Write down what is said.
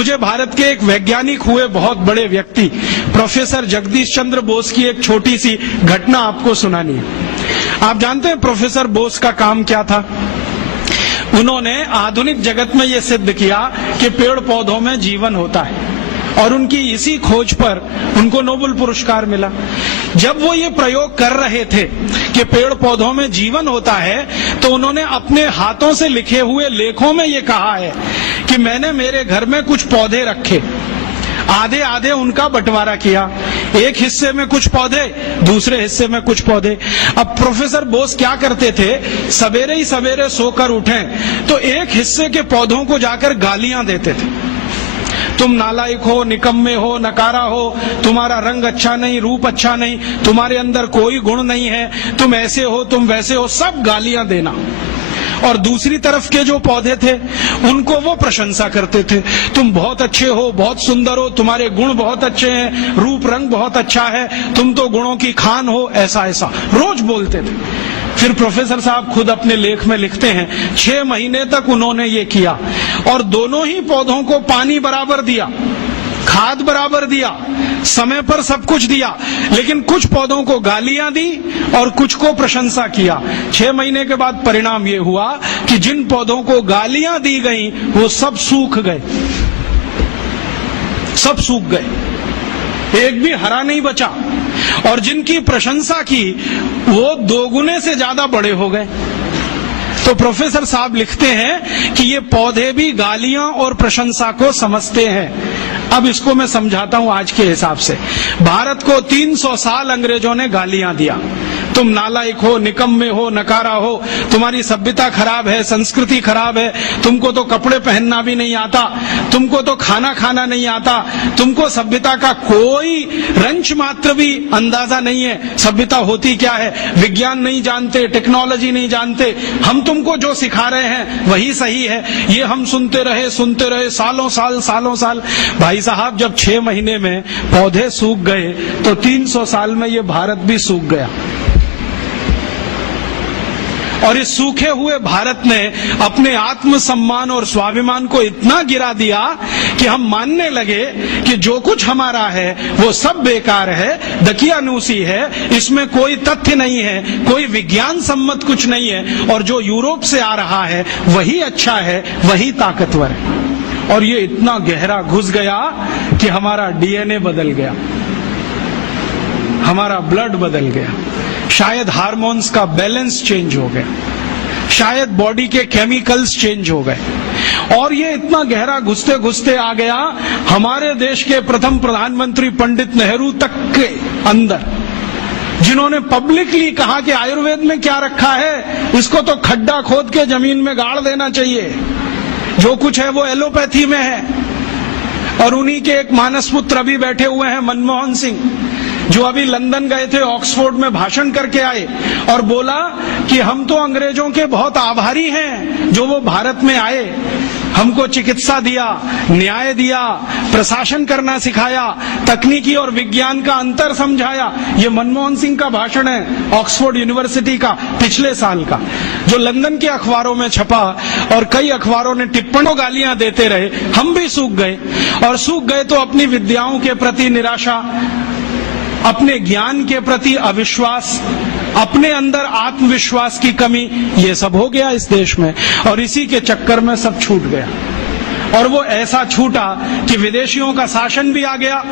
मुझे भारत के एक वैज्ञानिक हुए बहुत बड़े व्यक्ति प्रोफेसर जगदीश चंद्र बोस की एक छोटी सी घटना आपको सुनानी है। आप जानते हैं प्रोफेसर बोस का काम क्या था? उन्होंने आधुनिक जगत में यह सिद्ध किया कि पेड़ पौधों में जीवन होता है और उनकी इसी खोज पर उनको नोबेल पुरस्कार मिला। जब वो ये प्रयोग कर रहे थे कि पेड़ पौधों में जीवन होता है, तो उन्होंने अपने हाथों से लिखे हुए लेखों में ये कहा है कि मैंने मेरे घर में कुछ पौधे रखे, आधे आधे उनका बंटवारा किया, एक हिस्से में कुछ पौधे, दूसरे हिस्से में कुछ पौधे। अब प्रोफेसर बोस क्या करते थे, सवेरे ही सवेरे सोकर उठें तो एक हिस्से के पौधों को जाकर गालियां देते थे। तुम नालायक हो, निकम्मे हो, नकारा हो, तुम्हारा रंग अच्छा नहीं, रूप अच्छा नहीं, तुम्हारे अंदर कोई गुण नहीं है, तुम ऐसे हो, तुम वैसे हो, सब गालियां देना। और दूसरी तरफ के जो पौधे थे उनको वो प्रशंसा करते थे, तुम बहुत अच्छे हो, बहुत सुंदर हो, तुम्हारे गुण बहुत अच्छे हैं, रूप रंग बहुत अच्छा है, तुम तो गुणों की खान हो, ऐसा ऐसा रोज बोलते थे। फिर प्रोफेसर साहब खुद अपने लेख में लिखते हैं 6 महीने तक उन्होंने ये किया और दोनों ही पौधों को पानी बराबर दिया, खाद बराबर दिया, समय पर सब कुछ दिया, लेकिन कुछ पौधों को गालियां दी और कुछ को प्रशंसा किया। 6 महीने के बाद परिणाम ये हुआ कि जिन पौधों को गालियां दी गई वो सब सूख गए, सब सूख गए, एक भी हरा नहीं बचा, और जिनकी प्रशंसा की वो 2 गुने से ज्यादा बड़े हो गए। तो प्रोफेसर साहब लिखते हैं कि ये पौधे भी गालियां और प्रशंसा को समझते हैं। अब इसको मैं समझाता हूं आज के हिसाब से। भारत को 300 साल अंग्रेजों ने गालियां दिया, तुम नालायक हो, निकम्मे हो, नकारा हो, तुम्हारी सभ्यता खराब है, संस्कृति खराब है, तुमको तो कपड़े पहनना भी नहीं आता, तुमको तो खाना खाना नहीं आता, तुमको सभ्यता का कोई रंच मात्र भी अंदाजा नहीं है, सभ्यता होती क्या है, विज्ञान नहीं जानते, टेक्नोलॉजी नहीं जानते, हम तुमको जो सिखा रहे हैं वही सही है। ये हम सुनते रहे सालों साल। भाई साहब, जब 6 महीने में पौधे सूख गए तो 300 साल में ये भारत भी सूख गया। और इस सूखे हुए भारत ने अपने आत्मसम्मान और स्वाभिमान को इतना गिरा दिया कि हम मानने लगे कि जो कुछ हमारा है वो सब बेकार है, दकियानूसी है, इसमें कोई तथ्य नहीं है, कोई विज्ञान सम्मत कुछ नहीं है, और जो यूरोप से आ रहा है वही अच्छा है, वही ताकतवर है। और ये इतना गहरा घुस गया कि हमारा डीएनए बदल गया, हमारा ब्लड बदल गया, शायद हार्मोन्स का बैलेंस चेंज हो गया, शायद बॉडी के केमिकल्स चेंज हो गए। और ये इतना गहरा घुसते घुसते आ गया हमारे देश के प्रथम प्रधानमंत्री पंडित नेहरू तक के अंदर, जिन्होंने पब्लिकली कहा कि आयुर्वेद में क्या रखा है, इसको तो खड्डा खोद के जमीन में गाड़ देना चाहिए, जो कुछ है वो एलोपैथी में है। और उन्हीं के एक मानस पुत्र अभी बैठे हुए हैं, मनमोहन सिंह, जो अभी लंदन गए थे, ऑक्सफोर्ड में भाषण करके आए और बोला कि हम तो अंग्रेजों के बहुत आभारी हैं जो वो भारत में आए, हमको चिकित्सा दिया, न्याय दिया, प्रशासन करना सिखाया, तकनीकी और विज्ञान का अंतर समझाया। ये मनमोहन सिंह का भाषण है ऑक्सफोर्ड यूनिवर्सिटी का पिछले साल का, जो लंदन के अखबारों में छपा, और कई अखबारों ने टिप्पणों गालियां देते रहे। हम भी सूख गए, और सूख गए तो अपनी विद्याओं के प्रति निराशा, अपने ज्ञान के प्रति अविश्वास, अपने अंदर आत्मविश्वास की कमी, ये सब हो गया इस देश में। और इसी के चक्कर में सब छूट गया, और वो ऐसा छूटा कि विदेशियों का शासन भी आ गया।